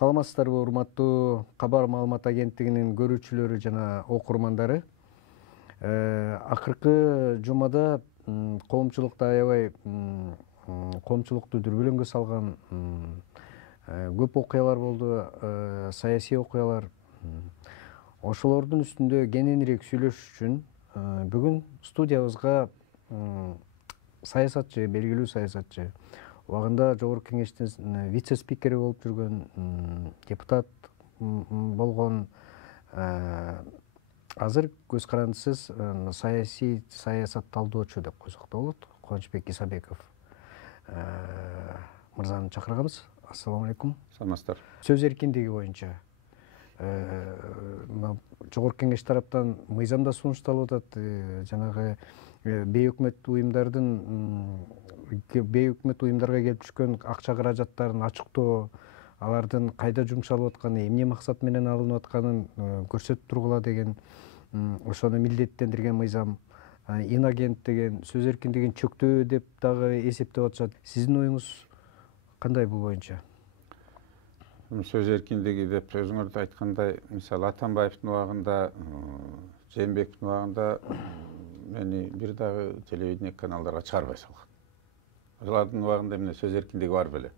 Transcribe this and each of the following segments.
Саламатсыздарбы, урматтуу Кабар маалымат агенттигинин көрүүчүлөрү жана окурмандары. Акыркы жумада коомчулукта аябай коомчулукту дүрбөлөңгө салган көп окуялар болду, саясий окуялар. Ошолордун үстүндө кененирээк сүйлөшүш үчүн бүгүн студиябызга саясатчы, белгилүү саясатчы, убагында Жогорку Кеңештин вице спикери болуп жүргөн, депутат болгон, азыр көз карандысыз саясий саясат талдоочу деп койсок да болот, Кубанычбек Исабеков мырзаны чакырганбыз. Ассаламу алейкум. Саламатсыздар. Сөз эркиндиги боюнча Жогорку Кеңеш тараптан мыйзамда сунушталып атат, жанагы бейөкмөт уюмдарга келип түшкөн акча каражаттарын ачыктоо, алардын кайда жумшалып атканы, эмне максат менен алынып атканын көрсөтүп тургула деген, ошону милдеттендирген мыйзам, инагент деген, сөз эркиндигин чөктөө деп дагы эсептеп атышат. Сиздин оюңуз кандай бул боюнча? Сөз эркиндиги деп өзүңөр да айткандай, мисалы Атамбаевдин убагында, Жээнбековдун убагында мени бир дагы телевидение каналдарга чыгарбай салган. Алардын убагында эмне сөз эркиндиги бар беле?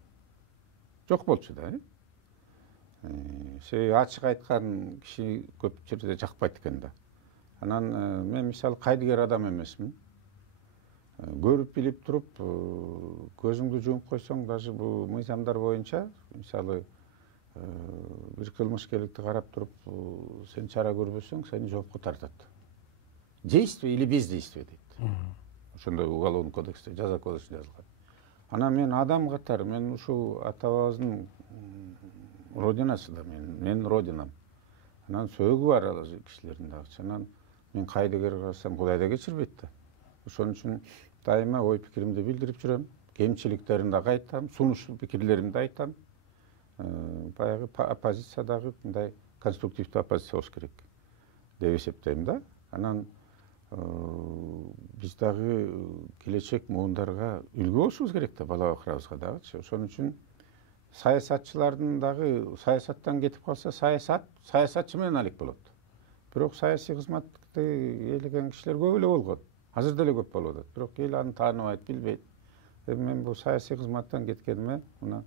Жок болчу да. Себеби ачык айткан киши көп жерде жакпайт экен да. Анан мен мисалы кайдыгер адам эмесмин. Көрүп билип туруп, көзүңдү жумуп койсоң, даже бул мыйзамдар боюнча, мисалы бир кылмышкерликти карап туруп, сен чара көрбөсөң, сени жоопко тартат. Действие или бездействие дейт. Ошондой уголовный кодексте, жаза кодексинде жазылган. Анан мен адам катары, мен ушул ата-бабабыздын родинасы да, мен родинам. Анан сөөгү бар ал кишилердин дагы. Анан мен кайдыгер кылсам Кудай да кечирбейт да. Ошон үчүн дайыма ой пикиримди билдирип жүрөм. Кемчиликтерин дагы айтам, сунуш пикирлеримди айтам. Баягы оппозициядагы мындай конструктивдүү оппозиция болуш керек деп эсептейм да. Анан биз дагы келечек муундарга үлгү болушубуз керек да, бала бакырабызга дагычы. Ошон үчүн саясатчылардын дагы саясаттан кетип калса, саясатчы менен алек болот. Бирок саясий кызматты ээлеген кишилер көп эле болгон. Азыр деле көп болуп атат. Бирок эл аны тааныбайт, билбейт. Мен бул саясий кызматтан кеткениме мына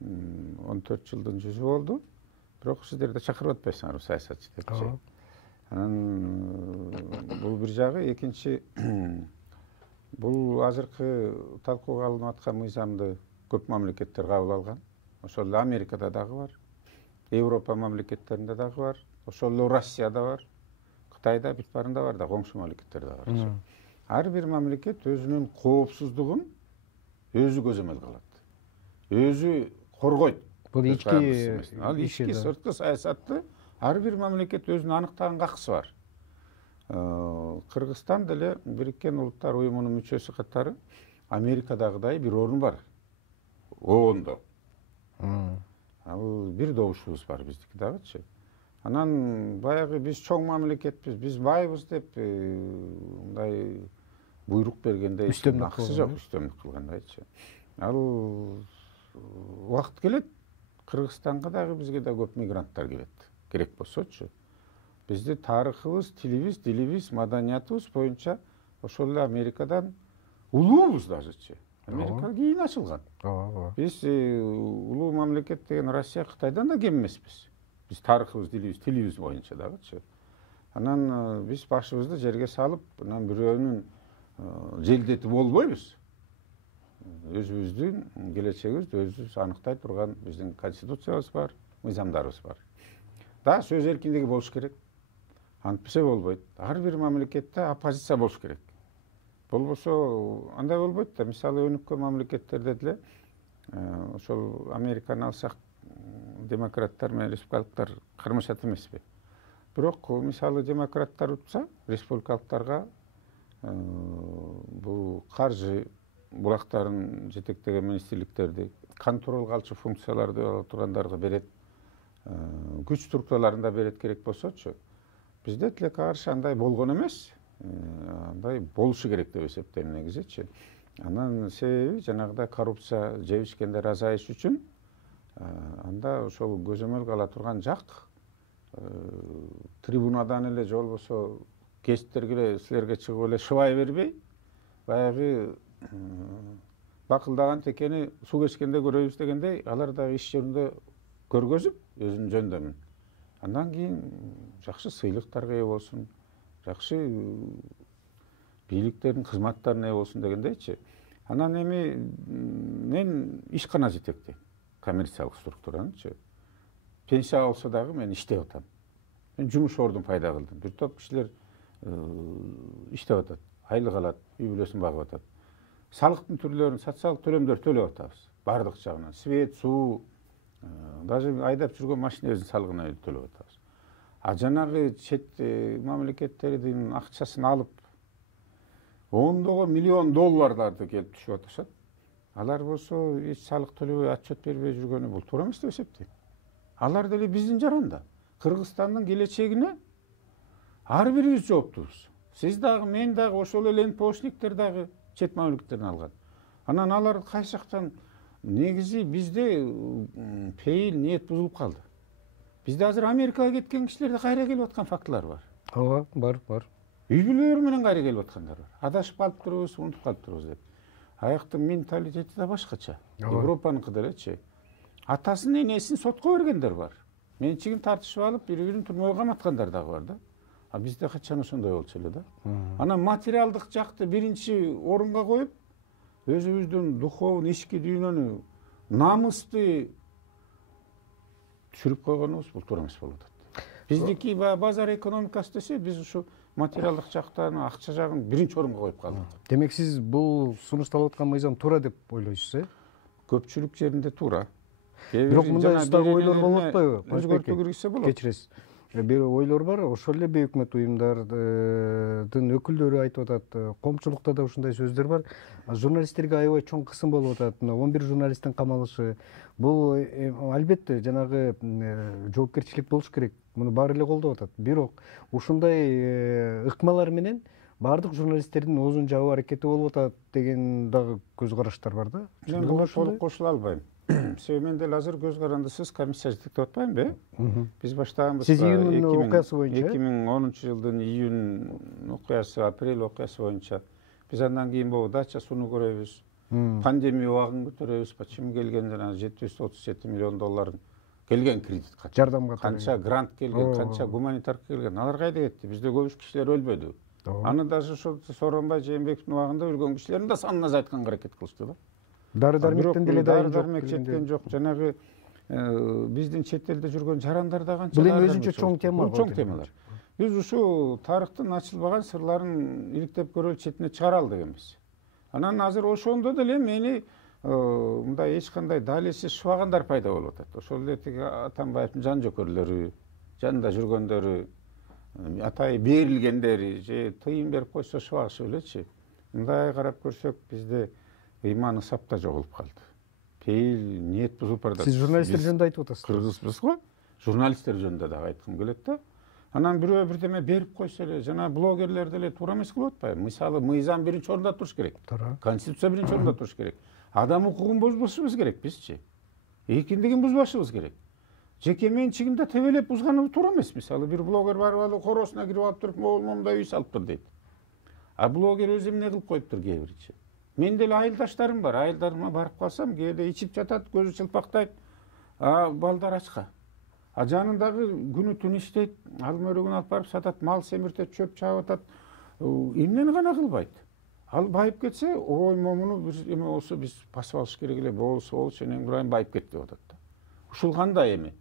14 жылдын жүзү болду. Бирок сиздер да чакырып атпайсыңар саясатчы депчи. Анан бул бир жагы, экинчи бул азыркы талкууга алынып аткан мыйзамды көп мамлекеттер кабыл алган. Ошол эле Америкада дагы бар, Европа мамлекеттеринде дагы бар, ошол эле Россияда бар, Кытайда бүт баарында бар да, коңшу мамлекеттерде бар. Ар бир мамлекет өзүнүн коопсуздугун өзү көзөмөл кылат. Өзү коргойт. Бул ички ал ички сырткы саясатты ар бир мамлекет өзүнүн аныктаган какысы бар. Кыргызстан деле Бириккен Улуттар Уюмунун мүчөсү катары Америкадагыдай бир орун бар. ООНдо. Ал бир добушубуз бар биздики дагычы. Анан баягы биз чоң мамлекетпиз, биз байбыз деп мындай буйрук бергендей аксы жок, үстөмдүк кылгандайчы. Ал убакыт келет, Кыргызстанга дагы бизге да көп мигранттар келет. Керек болсочу. Бизди тарыхыбыз, тилибиз, дилибиз, маданиятыбыз боюнча ошол эле Америкадан улуубуз дажычы. Америка кийин ачылган. Биз улуу мамлекет деген Россия, Кытайдан да кем эмеспиз. Биз тарыхыбыз, дилибиз, тилибиз боюнча дагычы. Анан биз башыбызды жерге салып, анан бирөөнүн желдети болбойбуз. Өзүбүздүн келечегибизди өзүбүз аныктай турган биздин конституциябыз бар, мыйзамдарыбыз бар. Да, сөз эркиндиги болуш керек. Антпесе болбойт. Ар бир мамлекетте оппозиция болуш керек. Болбосо андай болбойт да. Мисалы өнүккөн мамлекеттерде деле ошол Американы алсак, демократтар менен республикалыктар кармашат эмеспи? Бирок мисалы демократтар утса, республикалыктарга бул каржы булактарын жетектеген министрликтерди, контролго алчу функцияларды ала тургандарга берет, күч структураларында берет керек болсочу. Бизде тилекке каршы андай болгон эмес. Андай болушу керек деп эсептейм негизичи. Анан себеби жанагыдай коррупция жебишкендер азайыш үчүн анда ошол көзөмөл кала турган жак трибунадан эле же болбосо гесттерге эле силерге чыгып эле шыбай бербей баягы бакылдаган текени суу кечкенде көрөбүз дегендей алар дагы иш жеринде көргөзүп өзүнүн жөндөмүн андан кийин жакшы сыйлыктарга ээ болсун жакшы бийликтердин кызматтарына ээ болсун дегендейчи анан эми мен ишкана жетектейм коммерциялык структуранычы пенсия болсо дагы мен иштеп атам мен жумуш ордун пайда кылдым бир топ кишилер иштеп атат айлык алат үй бүлөсүн багып атат салыктын түрлөрүн социалдык төлөмдөр төлөп атабыз баардык жагынан свет суу даже айдап жүргөн машинебиздин салыгына төлөп атабыз а жанагы чет мамлекеттердин акчасын алып ондогон миллион долларларды келип түшүп атышат алар болсо эч салык төлөбөй отчет бербей жүргөнү бул туура эмес деп эсептейм алар деле биздин жаранда кыргызстандын келечегине ар бирибиз жооптубуз сиз дагы мен дагы ошол эле НПОшниктер дагы чет мамлекеттерден алган анан алар кайсы жактан негизи бизде пейил ниет бузулуп калды бизде азыр Америкага кеткен кишилерде кайра келип аткан фактылар бар ооба бар үй бүлөлөр менен кайра келип аткандар бар адашып калып турубуз унутуп калып турубуз деп аяктын менталитети да башкача Европаныкы делечи атасын энесин сотко бергендер бар менчигин тартышып алып бири бирин түрмөгө каматкандар дагы бар да а бизде качан ошондой болчу эле да анан материалдык жакты биринчи орунга коюп өзүбүздүн духовный ички дүйнөнү намысты түшүрүп койгонубуз бул туура эмес болуп атат биздики базар экономикасы десе биз ушу материалдык жактан акча жагын биринчи орунга коюп калдык демек сиз бул сунушталып аткан мыйзам туура деп ойлойсуз көпчүлүк жеринде туура бирок мындай дагы ойлор болуп атпайбы өзгөртүү киргизсе болот кечиресиз бир ойлор бар ошол эле бейөкмөт уюмдардын өкүлдөрү айтып атат коомчулукта да ушундай сөздөр бар журналисттерге аябай чоң кысым болуп атат мына 11 журналисттин камалышы бул албетте жанагы жоопкерчилик болуш керек муну баары эле колдоп атат бирок ушундай ыкмалар менен баардык журналисттердин оозун жабуу аракети болуп атат деген дагы көз караштар бар да мен буга толук кошула албайм себеби мен деле азыр көз карандысыз комиссия жетектеп атпаймынбы биз баштаганбыз сиз июнь окуясы боюнча 2010 жылдын июнь окуясы апрель окуясы боюнча биз андан кийин могу дача сууну көрөбүз пандемия убагын көтөрөбүз почему келген жана 737 миллион доллар келген кредит жардамга канча грант келген канча гуманитарка келген алар кайда кетти бизде көп кишилер өлбөдү аны даже ошол Сооронбай Жээнбековдун убагында өлгөн кишилердин да санын азайтканга аракет кылышты да дары дармектен деле дары дармек жеткен жок жанагы биздин чет элде жүргөн жарандар да канча бул эми өзүнчө чоң тема чоң темалар биз ушу тарыхтын ачылбаган сырларын иликтеп көрөлү четине чыгаралы дегенбиз анан азыр ошондо деле мени мындай эч кандай далилсиз шыбагандар пайда болуп атат ошол эле тиги Атамбаевдин жан жөкөрлөрү жанында жүргөндөрү атайы берилгендери же тыйын берип койсо шыбагышып элечи мындай карап көрсөк бизде ыйман ысап да жоголуп калды пейил ниет бузулуп баратат сиз журналисттер жөнүндө айтып атасыз кыргызбыз го журналисттер жөнүндө дагы айткым келет да анан бирөө бирдеме берип койсо эле жана блогерлер деле туура эмес кылып атпайбы мисалы мыйзам биринчи орунда туруш керек туура конституция биринчи орунда туруш керек адам укугун бузбашыбыз керек бизчи эркиндигин бузбашыбыз керек жеке менчигин да тебелеп бузганыбыз туура эмес мисалы бир блогер барып алып коросуна кирип алып туруп могул момундай үй салыптыр дейт а блогер өзү эмне кылып коюптур кээ биричи мен деле айылдаштарым бар айылдарыма барып калсам кээде ичип жатат көзү чылпактайт балдар ачка а жанындагы күнү түнү иштейт ал мөрөгүн алып барып сатат мал семиртет чөп чаап атат эмнени гана кылбайт ал байып кетсе ой момуну бир эме болсо биз басып алыш керек эле болсо энең бурайым байып кетти деп атат да ушул кандай эми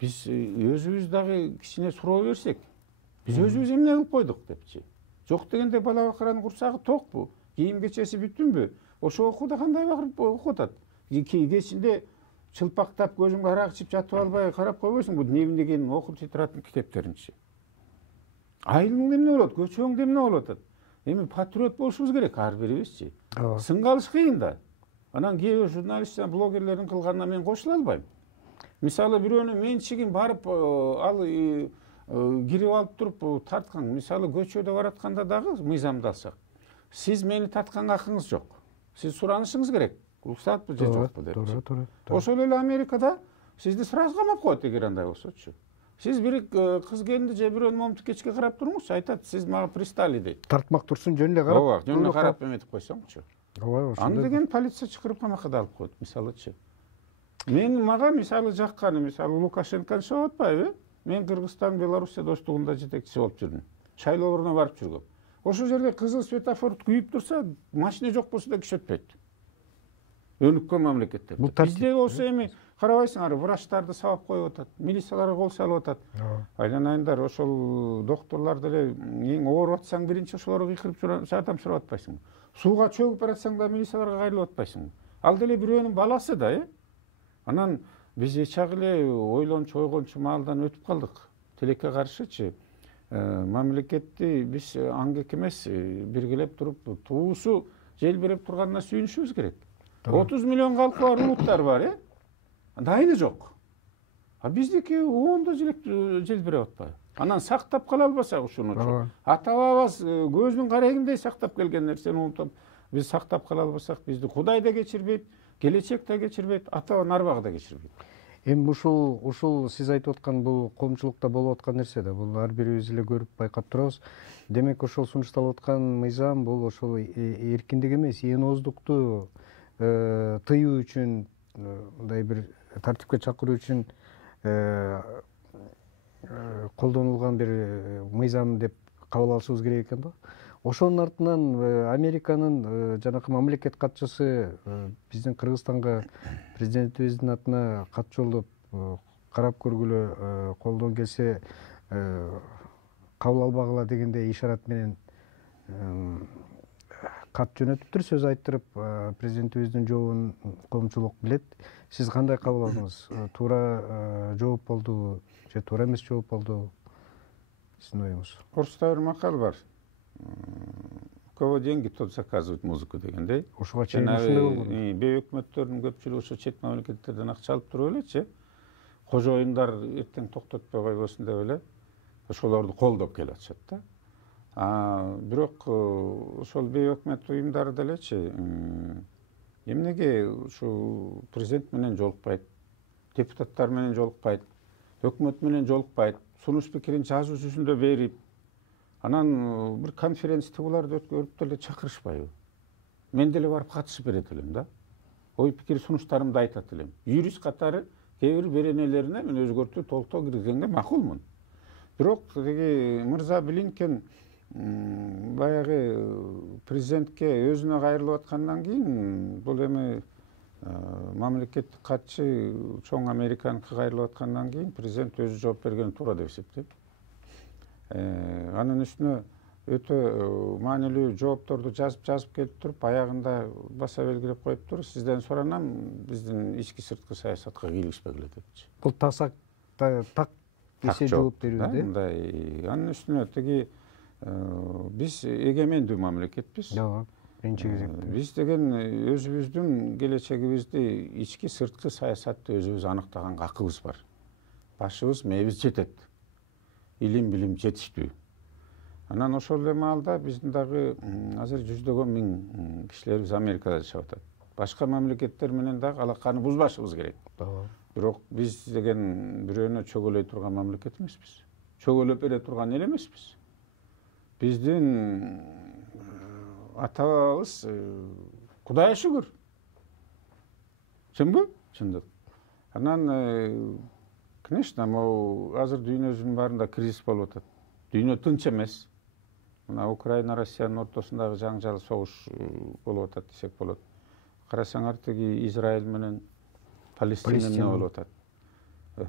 биз өзүбүз дагы кичине суроо берсек биз өзүбүз эмне кылып койдук депчи жок дегенде бала бакыранын курсагы токпу кийим кечеси бүтүнбү ошо окууда кандай багырып окуп атат кечинде чылпактап көзүңгө арак ичип жатып албай карап койбойсуңбу дневнигин окуп жетиратын китептеринчи айылыңда эмне болот көчөңдө эмне болуп атат эми патриот болушубуз керек ар бирибизчи сынга алыш кыйын да анан кээ бир журналист жана блогерлердин кылганына мен кошула албайм мисалы бирөөнүн менчигин барып ал кирип алып туруп тарткан мисалы көчөдө баратканда дагы мыйзамды алсак сиз мени тартканга акыңыз жок сиз суранышыңыз керек уруксатпы же жокпу деп. Туура. Ошол эле Америкада сизди сразу камап коет эгер андай болсочу. Сиз бир кыз келинди же бирөөнүн момунту кечке карап туруңузчу, айтат, сиз мага пристали дейт. Тартмак турсун, жөн эле карап. Ооба, жөн эле карап эметип койсоңчу. Ооба, Аны деген полиция чакырып камакка да алып коет, мисалычы. Мага мисалы жакканы, мисалы Лукашенконы сөгүп атпайбы? Мен Кыргызстан, Белоруссия достугунда жетекчиси болуп жүрдүм. Шайлооруна барып жүргөм. Ошол жерде кызыл светофор күйүп турса, машина жок болсо да киши өтпөйт. Өнүккөн мамлекеттерде. Бизде болсо эми карабайсыңар, врачтарды сабап коюп атат, милицияларга кол салып атат. Айланайындар, ошол доктурлар деле эң ооруп атсаң биринчи ошолорго кыйкырып жардам сурап атпайсыңбы? Сууга чөгүп баратсаң да милицияларга кайрылып атпайсыңбы? Ал деле бирөөнүн баласы да, Анан биз эчак эле ойлончу ойгончу маалдан өтүп калдык. Тилекке каршычы мамлекетти биз аңгек эмес, биргелеп туруп, туусу желбиреп турганына сүйүнүшүбүз керек. 30 миллион калкы бар улуттар бар, дайыны жок. А биздики оондо желбиреп атпайбы? Анан сактап кала албасак ушуну, ата-бабабыз көзүнүн карегиндей сактап келген нерсени унутуп, биз сактап кала албасак, бизди Кудай да кечирбейт, келечек да кечирбейт, ата нарбагы да кечирбейт. Эми ушул сиз айтып аткан бул коомчулукта болуп аткан нерсе да, бул ар бирибиз эле көрүп байкап турабыз. Демек ошол сунушталып аткан мыйзам бул ошол эркиндик эмес, ооздукту тыюу үчүн, мындай бир тартипке чакыруу үчүн колдонулган бир мыйзам деп кабыл алышыбыз керек экен да. Ошонун артынан Американын жанакы мамлекет катчысы биздин Кыргызстанга президентибиздин атына кат жолдоп, карап көргүлө, колдон келсе кабыл албагыла дегендей ишарат менен кат жөнөтүптүр, сөз айттырып, президентибиздин жообун коомчулук билет. Сиз кандай кабыл алдыңыз? Туура жооп болдубу же туура эмес жооп болдубу? Сиздин оюңуз. Орусда бир макал бар. У кого деньги, тот заказывает музыку дегендей. Ушуга чейин ушундай болгон. Бейөкмөттөрдүн көпчүлүгү ошо чет мамлекеттерден акча алып туруп элечи, кожоюндар эртең токтотпой койбосун деп эле ошолорду колдоп келип атышат да. Бирок ошол бейөкмөт уюмдары делечи эмнеге ушу президент менен жолукпайт, депутаттар менен жолукпайт, өкмөт менен жолукпайт, сунуш пикирин жазуу жүзүндө берип, анан бир конференцияда буларды өткөрүп деле чакырышпайбы? Мен деле барып катышып берет элем да. Ой пикир сунуштарымды айтат элем. Юрист катары кээ бир беренелерине мен өзгөртүү толуктоо киргизгенге макулмун. Бирок тиги мырза Блинкен баягы президентке өзүнө кайрылып аткандан кийин, бул эми мамлекеттик катчы чоң Американыкы кайрылып аткандан кийин президент өзү жооп бергени туура деп эсептейм. Анын үстүнө өтө маанилүү жоопторду жазып келип туруп, аягында баса белгилеп коюптур. Сизден суранам, биздин ички сырткы саясатка кийлигишпегиле депчи. Бул так эсе жооп берүү да? Мындай. Анын үстүнө тиги биз эгемендүү мамлекетпиз. Ооба, биринчи кезекте. Биз деген өзүбүздүн келечегибизди, ички сырткы саясатты өзүбүз аныктаган акыбыз бар. Башыбыз, мээбиз жетет. Илим билим жетиштүү. Анан ошол эле маалда биздин дагы азыр жүздөгөн миң кишилерибиз Америкада жашап атат. Башка мамлекеттер менен дагы алаканы бузбашыбыз керек. Бирок биз деген бирөөнө чөгөлөй турган мамлекет эмеспиз. Чөгөлөп бере турган эл эмеспиз. Биздин ата-бабабыз Кудайга шүгүр. Чынбы? Чындык. Анан конечно, могу азыр дүйнөбүздүн баарында кризис болуп атат. Дүйнө тынч эмес. Мына Украина, Россиянын ортосундагы жаңжал, согуш болуп атат десек болот. Карасаңар тиги Израиль менен Палестина эмне болуп атат.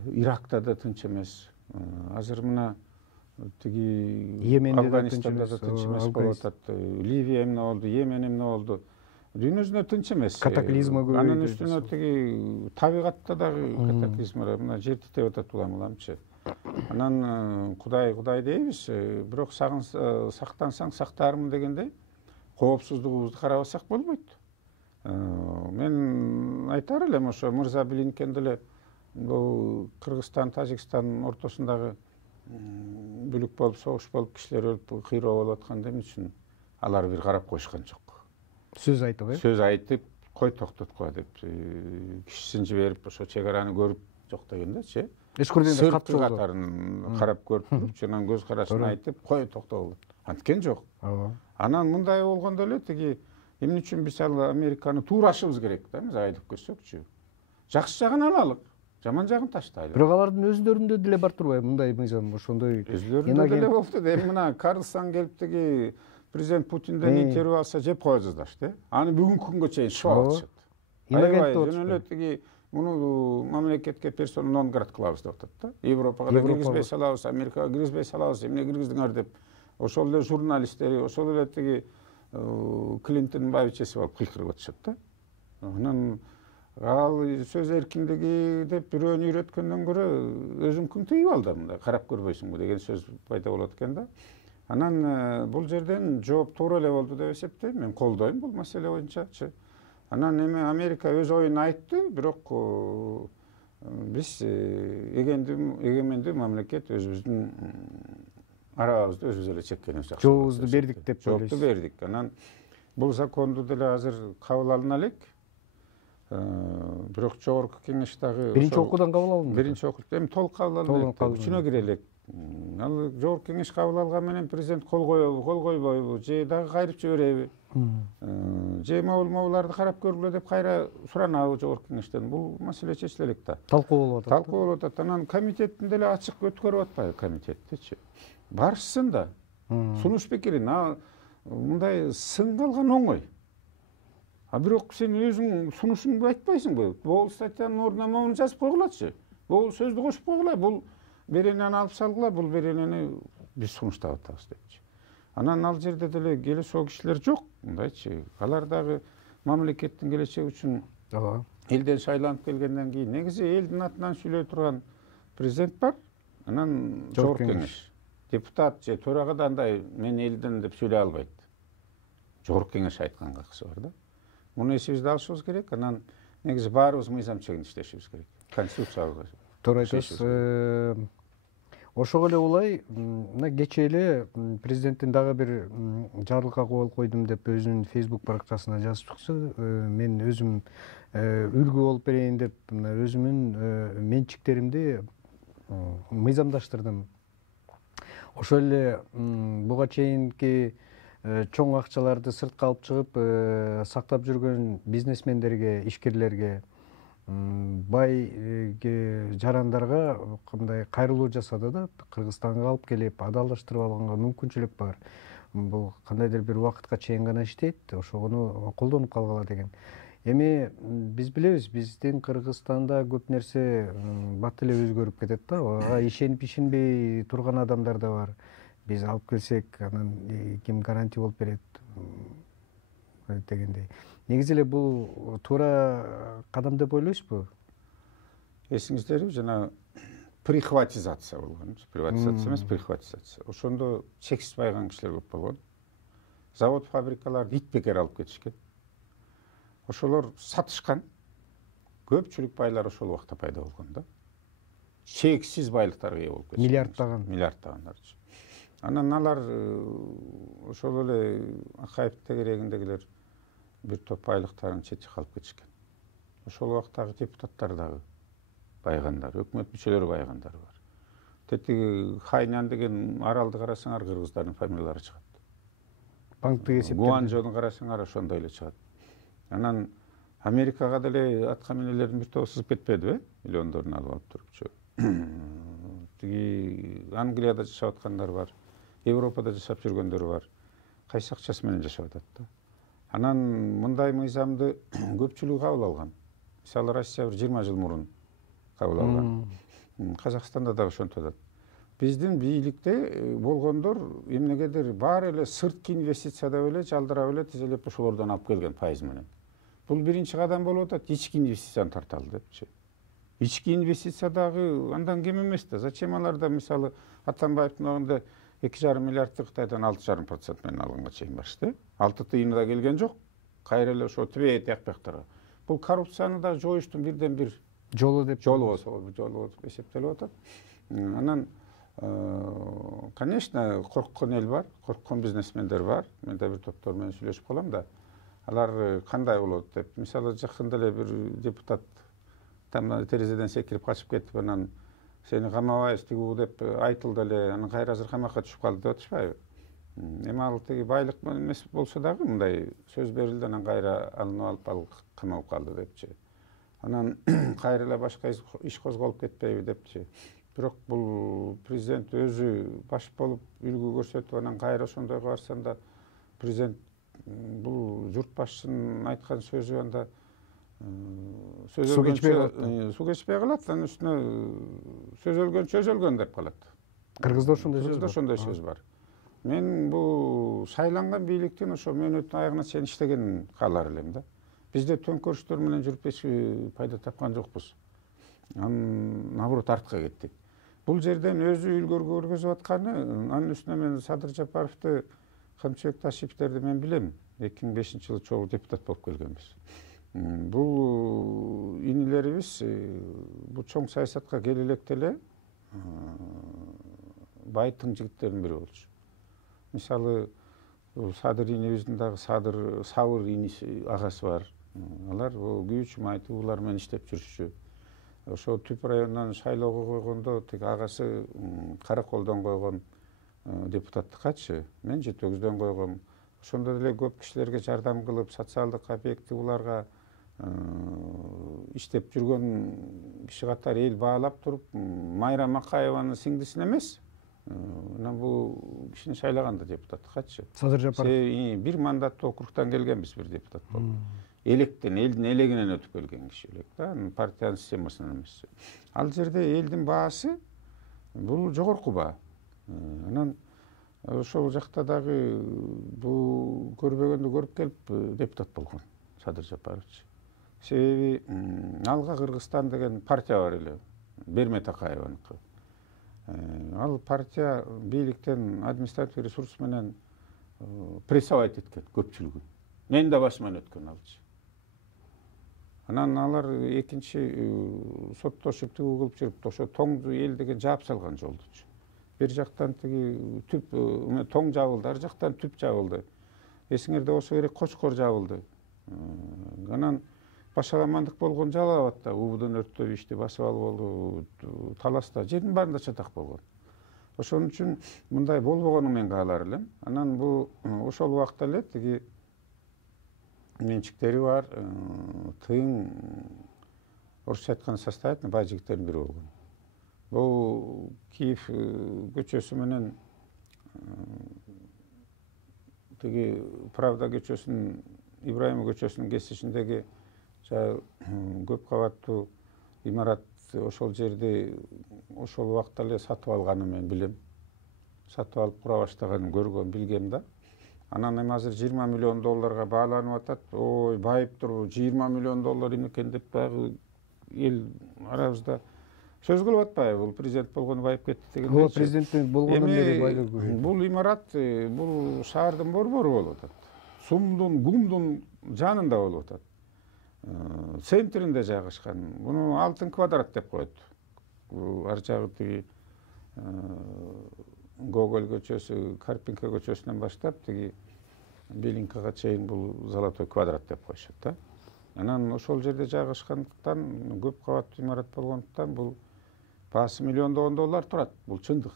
Иракта да тынч эмес. Азыр мына тиги Афганистанда да тынч эмес болуп атат. Ливия эмне болду, Йемен эмне болду. Дүйнөбүздө тынч эмес. Катаклизма көбөйдү. Анын үстүнө тиги табигатта дагы катаклизмалар, мына жер титеп атат уламчы. Анан Кудай дейбиз, бирок сактансаң сактаармын дегендей, коопсуздугубузду карабасак болбойт. Мен айтар элем, ошо мырза Блинкен деле бул Кыргызстан, Тажикстан ортосундагы бүлүк болуп, согуш болуп, кишилер өлүп, кыйроо болуп атканда эмне үчүн алар бир карап коюшкан жок. Сөз айтып, Сөз айтып, кой токтоткула деп кишисин жиберип ошо чек араны көрүп жок дегендечи эч көргөндө кат сырткы катарын карап көрүп туруп анан көз карашын айтып кой токтогула анткен жок. ооба Анан мындай болгондо эле тиги эмне үчүн мисалы Американы туурашыбыз керек да, биз айдып көрсөкчү. Жакшы жагын алалык, жаман жагын таштайлы. бирок алардын өзүлөрүндө деле бар турбайбы мындай мыйзам ошондой Өзлөрүндө деле болду да. Эми мына Карлсон келип тиги президент Путинден интервью алса жеп кое жаздашты. Аны бүгүнкү күнгө чейин шоп атышат. Аябай жөн эле тиги муну мамлекетке персона нон грат кылабыз деп атат да. Европага да киргизбей салабыз, Америкага киргизбей салабыз, эмне киргиздиңер деп. Ошол эле журналисттери, ошол эле тиги Клинтон байбичеси болуп кыйкырып атышат да. Анан ал сөз эркиндиги деп бирөөнү үйрөткөндөн көрө өзүңкүң тыйып ал да мындай карап көрбөйсүңбү деген сөз пайда болот экен да. Анан бул жерден жооп туура эле болду деп эсептейм. Мен колдойм бул маселе боюнчачы. Анан эми Америка өз оюн айтты, бирок биз эгемендүү мамлекет өзүбүздүн арабызды өзүбүз эле чеккенибиз жакшы. Жообузду бердик деп ойлойсуз. Жоопду бердик. Анан бул законду деле азыр кабыл алына элек. Бирок жогорку кеңеш дагы Биринчи окуудан кабыл алынды. Биринчи окууда эми толук кабыл алынды. Күчүнө кире элек. Ал жогорку кеңеш кабыл алган менен президент кол коебу, кол койбойбу, же дагы кайрып жибереби? Же могуларды карап көргүлө деп кайра суранабы жогорку кеңештен? Бул маселе чечиле элек да. Талкуу болуп атат. Талкуу болуп атат. Анан комитеттин деле ачык өткөрүп атпайбы комитеттичи? Барышсын да. Сунуш пикирин мындай сын калган оңой. А бирок сен өзүң сунушуңду айтпайсыңбы? Бул статьянын ордуна могуну жазып койгулачы. Бул сөздү кошуп койгула, бул беренени алып салгыла, бул беренени биз сунуштап атабыз депчи. Анан ал жерде деле келесоо кишилер жок, мындайчы. Алар дагы мамлекеттин келечеги үчүн элден шайланып келгенден кийин негизи элдин атынан сүйлөй турган президент бар. Анан жогорку кеңеш. Депутат же төрага андай мен элден деп сүйлөй албайт. Жогорку кеңеш айткан акысы бар да. Муну эсибизде алышыбыз керек. Анан негизи баарыбыз мыйзам чегинде иштешибиз керек. Конституциябызга. Туура айтасыз. Ошого эле улай мына кечээ эле президенттин дагы бир жарлыкка кол койдум деп өзүнүн Facebook баракчасына жазып чыкты. Мен өзүм үлгү болуп берейин деп мына өзүмүн менчиктеримди мыйзамдаштырдым. Ошол эле буга чейинки чоң акчаларды сыртка алып чыгып сактап жүргөн бизнесмендерге, ишкерлерге, бай жарандарга кандай кайрылуу жасады да, Кыргызстанга алып келип адалдаштырып алганга мүмкүнчүлүк бар. Бул кандайдыр бир убакытка чейин гана иштейт, ошону колдонуп калгыла деген. Эми биз билебиз, биздин Кыргызстанда көп нерсе бат эле өзгөрүп кетет да. Ага ишенип ишенбей турган адамдар да бар. Биз алып келсек, анан ким гарантия болуп берет дегендей. Негизи эле бул туура кадам деп ойлойсузбу? Эсиңиздерби жана прихватизация болгон. Приватизация эмес, прихватизация. Ошондо чексиз байган кишилер көп болгон. Завод, фабрикаларды итбекер алып кетишкен. Ошолор сатышкан. Көпчүлүк байлар ошол убакта пайда болгон да. Чексиз байлыктарга ээ болуп кетишкен. Миллиардтагандар. Анан алар ошол эле Акаев тегерегиндегилер бир топ байлыктарын четке алып кетишкен. Ошол убактагы депутаттар дагы байгандар, өкмөт мүчөлөрү байгандар бар. Тетиги Хайнян деген аралды карасаңар кыргыздардын фамилиялары чыгат. Банктык эсептер. Гуанчжону карасаңар ошондой эле чыгат. Анан Америкага деле аткаминелердин бир тобу сызып кетпедиби? Миллиондорун алып алып турупчу. Тиги Англияда жашап аткандар бар, Европада жашап жүргөндөр бар. Кайсы акчасы менен жашап атат да. Анан мындай мыйзамды көпчүлүгү кабыл алган. Мисалы Россия 20 жыл мурун кабыл алган. Казакстанда да ошентип атат. Биздин бийликте болгондор эмнегедир баары эле сырткы инвестиция деп эле жалдырап эле тизелеп ошолордон алып келген пайыз менен. Бул биринчи кадам болуп атат, ички инвестицияны тарталы депчи. Ички инвестиция дагы андан кем эмес да. Зачем аларда мисалы Атамбаевдин абагында 2,5 миллиардты Кытайдан 6,5% менен алганга чейин барышты. 6 тыйыны да келген жок. Кайра эле ошо тибет тиякпактарга. Бул коррупцияны да жоюштун бирден бир жолу деп жолу эсептелип атат. Анан конечно корккон эл бар, корккон бизнесмендер бар. Мен да бир топтор менен сүйлөшүп калам да. алар кандай болот деп. Мисалы жакында эле бир депутат там терезеден секирип качып кетип, анан сени камабайбыз тигүү деп айтылды эле, анан кайра азыр камакка түшүп калды деп атышпайбы? Эми ал тиги байлык эмес болсо дагы мындай сөз берилди, анан кайра алынып алып ал камалып калды депчи. Анан кайра эле башка иш козголуп кетпейби депчи. Бирок бул президент өзү баш болуп үлгү көрсөтүп, анан кайра ошондойго барсам да президент бул журт башчынын айткан сөзү анда суу кечпей калат, анын үстүнө сөз өлгөн деп калат. Кыргызда ошондой сөз бар. Мен бул шайланган бийликтин ошо мөөнөттүн аягына чейин иштегенин каалар элем да. Бизде төңкөрүштөр менен жүрүп эч пайда тапкан жокпуз. Наоборот артка кеттик. Бул жерден өзү үлгү көргөзүп атканы, анын үстүнө мен Садыр Жапаровду, Камчыбек Ташиповтерди мен билем. 2005-жылы чогуу депутат болуп келгенбиз. Бул инилерибиз бул чоң саясатка келе электе эле байытың жигиттердин бири болчу. Мисалы Садыр инибиздин дагы Сабыр иниси агасы бар. Алар күйүүчү майтыбуулар менен иштеп жүрүшчү. Ошо Түп районунан шайлоого койгондо тиги агасы Караколдон койгон депутаттыкачы, мен Жетөкүздөн койгом. Ошондо деле көп кишилерге жардам кылып, социалдык объективларга иштеп жүргөн киши катары эл баалап туруп, Майра Макаеванын сиңдисин эмес, анан бул кишини шайлаган да депутаттыкачы. Садыр Жапаров бир мандаттуу округтан келгенбиз, бир депутат болуп. Электен, элдин элегинен өтүп келген киши элек да, партиянын системасынан эмес. Ал жерде элдин баасы бул жогорку баа. Анан ошол жакта дагы бул көрбөгөндү көрүп келип депутат болгон Садыр Жапарович. Себеби алга Кыргызстан деген партия бар эле, Берме Такаеваныкы. Ал партия бийликтен административдик ресурс менен прессовать эткен көпчүлүгүн. Мен да башыман өткөн алчы. Анан алар экинчи соттошуп тигүү кылып жүрүп, ошо тоңду эл деген жаап салган жолдучу. Бир жактан тиги түп тоң жабылды, ар жактан түп жабылды. Эсиңерде болсо керек Кочкор жабылды. Анан башаламандык болгон Жалал Абадта УБДын өрттөп ишти басып алып болду, Таласта жердин баарында чатак болгон. Ошон үчүн мындай болбогонун мен каалар элем. Анан бул ошол убакта эле тиги менчиктери бар, тыйын орусча айтканда состоятельный бай жигиттердин бири болгон. Бул Киев көчөсү менен тиги Правда көчөсүнүн, Ибраимов көчөсүнүн кесишиндеги көп кабаттуу имарат, ошол жерди ошол убакта эле сатып алганын мен билем. Сатып алып кура баштаганын көргөм, билгем да. Анан эми азыр $20 миллион бааланып атат. Ой, байып туруп $20 миллион эмне экен деп дагы эл арабызда сөз кылып атпайбы? Бул президент болгону байып кетти деген. Ооба, президенттин болгондон бери байлыгы көбөйдү. Бул имарат бул шаардын борбору болуп атат. Сумдун, Гумдун жанында болуп атат. Центринде жайгашкан. Буну алтын квадрат деп коет. Ар жагы тиги Гоголь көчөсү, Карпинка көчөсүнөн баштап тиги Белинкага чейин бул золотой квадрат деп коюшат да. Анан ошол жерде жайгашкандыктан, көп кабаттуу имарат болгондуктан бул баасы $миллиондогон турат. Бул чындык.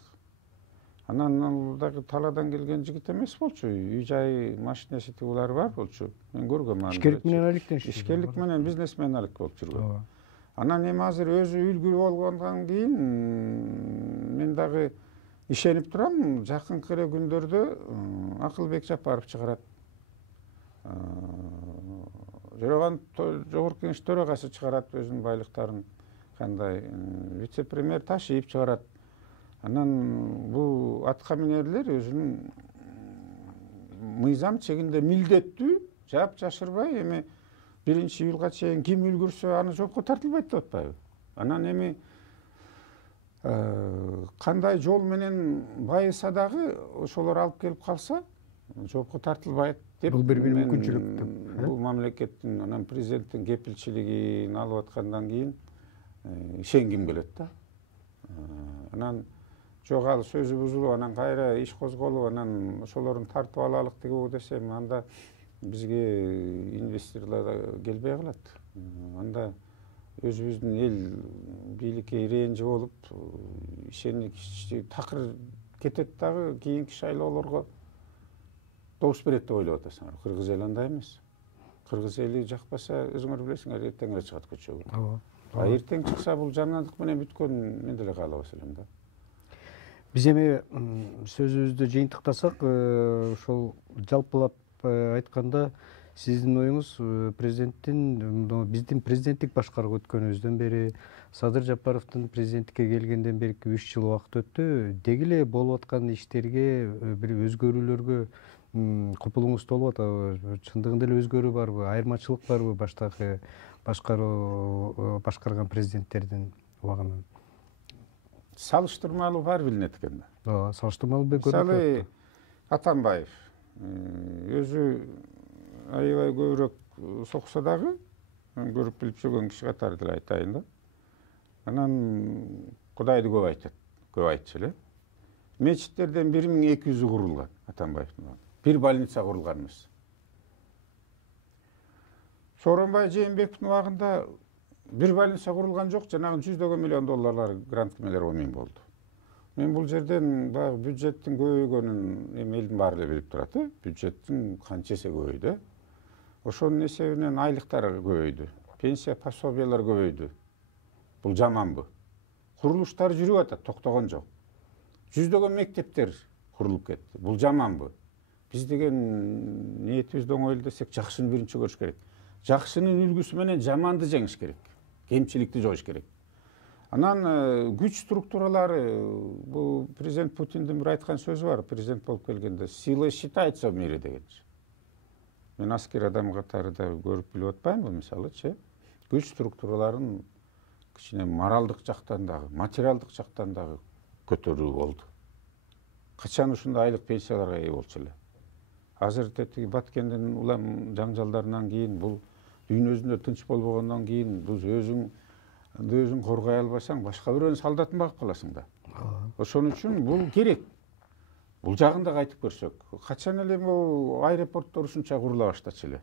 Анан ал дагы талаадан келген жигит эмес болчу. Үй жай, машинеси тигулар бар болчу. Мен көргөм аны. Ишкерлик менен алектеништи. Ишкерлик менен бизнесмен алек болуп жүргөн. Анан эми азыр өзү үлгү болгондон кийин мен дагы ишенип турам, жакынкы эле күндөрдө Акылбек Жапаров чыгарат. Жогорку Кеңеш төрагасы чыгарат өзүнүн байлыктарын, кандай вице-премьер Ташиев чыгарат. Анан бул атка минерлер өзүнүн мыйзам чегинде милдеттүү, жаап жашырбай эми 1-июлга чейин ким үлгүрсө аны жоопко тартылбайт деп атпайбы? Анан эми кандай жол менен байыса дагы ошолор алып келип калса жоопко тартылбайт деп. Бул бир мүмкүнчүлүк деп. Бул мамлекеттин, анан президенттин кепилчилигин алып аткандан кийин ишенгим келет да. Анан жок, ал сөзү бузулуп, анан кайра иш козголуп, анан ошолорун тартып алалык дегүү десем, анда бизге инвесторлар да келбей калат. Анда өзүбүздүн эл бийликке ренжи болуп, ишеник такыр кетет дагы кийинки шайлоолорго добуш берет деп ойлоп атасыңар. Кыргыз эл андай эмес. Кыргыз эли жакпаса, өзүңөр билесиңер, эртең эле чыгат көчөгө. Ооба. Эртең чыкса бул жамандык менен бүткөн мен деле каалабас элем да. Биз эми сөзүбүздү жыйынтыктасак, ошол жалпылап айтканда сиздин оюңуз президенттин биздин президенттик башкарууга өткөнүбүздөн бери, Садыр Жапаровдун президенттикке келгенден бери 3 жыл убакыт өттү. Деги эле болуп аткан иштерге, бир өзгөрүүлөргө копулуңуз толуп атабы? Чындыгында эле өзгөрүү барбы? Айырмачылык барбы баштагы башкарган президенттердин убагынан? Салыштырмалуу бар билинет экен да. Ооба, салыштырмалуу көрүнүп атат. Мисалы Атамбаев өзү аябай көбүрөөк соксо дагы, көрүп билип жүргөн киши катары деле айтайын да. Анан Кудайды көп айтат, көп айтчу эле. Мечиттерден 1200 курулган Атамбаевдин. Бир больница курулган эмес. Сооронбай Жээнбековдун убагында бир больница курулган жок, жанагы $100 миллион грант кемелер омен болду. Мен бул жерден баягы бюджеттин көбөйгөнүн элдин баары эле билип турат, бюджеттин канча эсе көбөйдү. Ошонун эсебинен айлыктар көбөйдү, пенсия пособиялар көбөйдү. Бул жаманбы? Курулуштар жүрүп атат, токтогон жок. Жүздөгөн мектептер курулуп кетти. Бул жаманбы? Биз деген ниетибизди оңойлу десек, жакшыны биринчи көрүш керек. Жакшынын үлгүсү менен жаманды жеңиш керек. Кемчиликти жоюш керек. Анан күч структуралары, бул президент Путиндин бир айткан сөзү бар, президент болуп келгенде, сила считается в мире дегенчи. Мен аскер адам катары да көрүп билип атпаймынбы, мисалычы, күч структураларын кичине моралдык жактан дагы, материалдык жактан дагы көтөрүү болду. Качан ушундай айлык пенсияларга ээ болчу эле. Азыр тетиги Баткендин улам жаңжалдарынан кийин, бул дүйнөсүндө тынч болбогондон кийин, бул өзүң коргой албасаң, башка бирөөнүн солдатын багып каласың да. Ошон үчүн бул керек. Бул жагын да кайтып көрсөк, качан эле бул аэропорттор ушунча курула баштачу эле.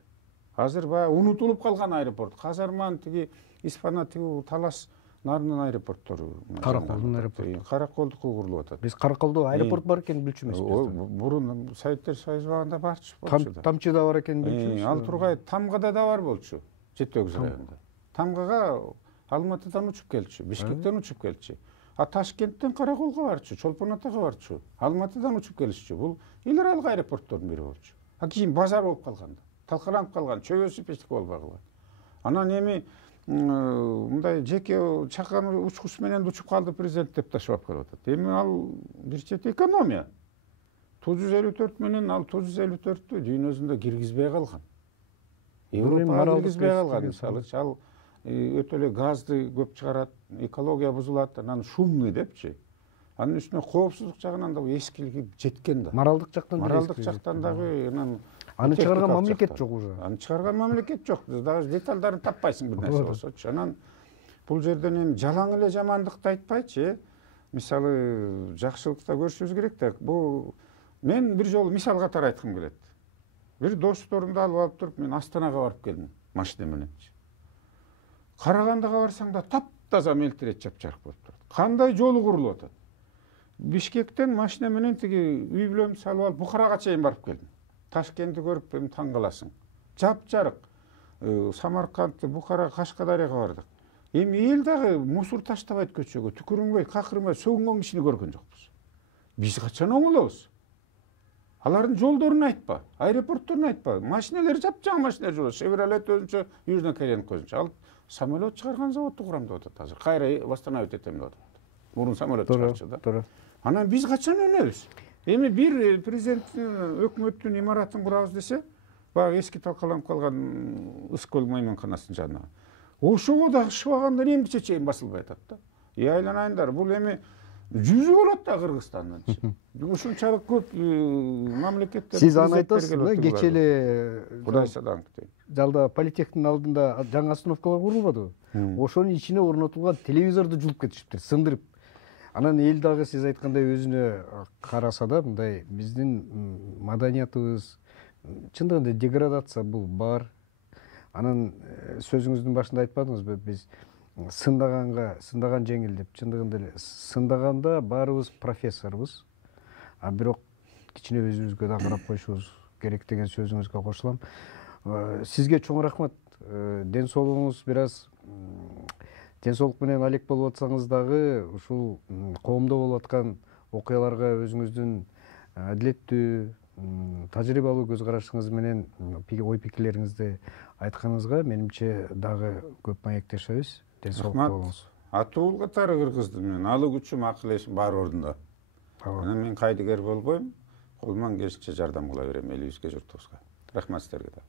Азыр баягы унутулуп калган аэропорт, Казарман, тиги Испана, тиги Талас нарынын аэропорттору. Караколдун аэропорту. Караколдуку курулуп атат. Биз Караколдо аэропорт бар экенин билчү эмеспиз. Бурун Советтер Союзу убагында барчу. Тамчыда бар экенин билчүбүз. Ал тургай Тамгада да бар болчу, Жети Өгүз районунда. Тамгага Алматыдан учуп келчү, Бишкектен учуп келчү. А Ташкенттен Караколго барчу, Чолпон Атага барчу, Алматыдан учуп келишчү. Бул эл аралык аэропорттордун бири болчу. А кийин базар болуп калганда, талкаланып калган, чөбөсү пештик болбой калган. Анан эми мындай жеке чакан учкуч менен учуп калды президент деп ташып келип атат. Эми ал бир чети экономия. 954 менен ал 954-тү дүйнөсүндө киргизбей калган. Европага киргизбей калган. Мисалы, ал өтө эле газды көп чыгарат, экология бузулат, анан шумный депчи. Анын үстүнө коопсуздук жагынан да эскилиги жеткен да. Моралдык жактан дагы анан аны чыгарган мамлекет жок уже. Аны чыгарган мамлекет жок. Дагы деталдарын таппайсың бир нерсе болсочу. Анан бул жерден эми жалаң эле жамандыкты айтпайчы, мисалы жакшылыкты да көрүшүбүз керек да. Бул мен бир жолу мисал катары айткым келет. Бир досторумду алып алып туруп мен Астанага барып келдим машина менен. Карагандыга барсаң да таптаза мелтирет жапжарык болуп турат. Кандай жолу курулуп атат. Бишкектен машина менен тиги үй бүлөмдү салып алып Бухарага чейин барып келдим. Ташкентти көрүп эми таң каласың. Жапжарык. Самаркандты, Бухара, Кашкадарияга бардык. Эми эл дагы мусор таштабайт көчөгө, түкүрүнбөйт, какырмайт, сөгүнгөн кишини көргөн жокпуз. Биз качан оңолобуз? Алардын жолдорун айтпа, аэропортторун айтпа, машиналар жапжаң машиналар жүрөт. Chevrolet өзүнчө Южный Кореянын көзүнчө. Ал самолет чыгарган заводду курам деп атат азыр. Кайра восстановить этем деп атат. Мурун самолет чыгарчу да. Туура. Анан биз качан өнөбүз? Эми бир президенттин өкмөттүн имаратын курабыз десе, баягы эски талкаланып калган Ыскөл мейманканасын жанына. Ошого да шыбагандар эмгиче чейин басылбай атат да. Айланайындар, бул эми жүзү болот да Кыргызстандан. Ушунчалык көп мамлекеттер. Сиз аны айтасыз да, кече эле Кудай садаң күтөйт. Жалда политехтин алдында жаңы остановкалар курулбадыбы? Ошонун ичине орнотулган телевизорду жулуп кетишиптир, сындырып. Анан эл дагы сиз айткандай өзүнө караса да, мындай биздин маданиятыбыз, чындыгында деградация бул бар. Анан сөзүңүздүн башында айтпадыңызбы, биз сындаган жеңил деп. Чындыгында эле сындаганда баарыбыз профессорбуз. А бирок кичине өзүбүзгө да карап коюшубуз керек деген сөзүңүзгө кошулам. Сизге чоң рахмат. Ден соолугуңуз бир аз ден соолук менен алек болуп атсаңыз дагы ушул коомдо болуп аткан окуяларга өзүңүздүн адилеттүү, тажрыйбалуу көз карашыңыз менен ой пикирлериңизди айтканыңызга менимче дагы көп маектешебиз. Ден соолукта болуңуз. Атуул катары кыргызды менен алы күчүм, акыл эшим баары ордунда. Анан мен кайдыгер болбойм, колуман келишинче жардам кыла берем элибизге, журтубузга. Рахмат сиздерге да.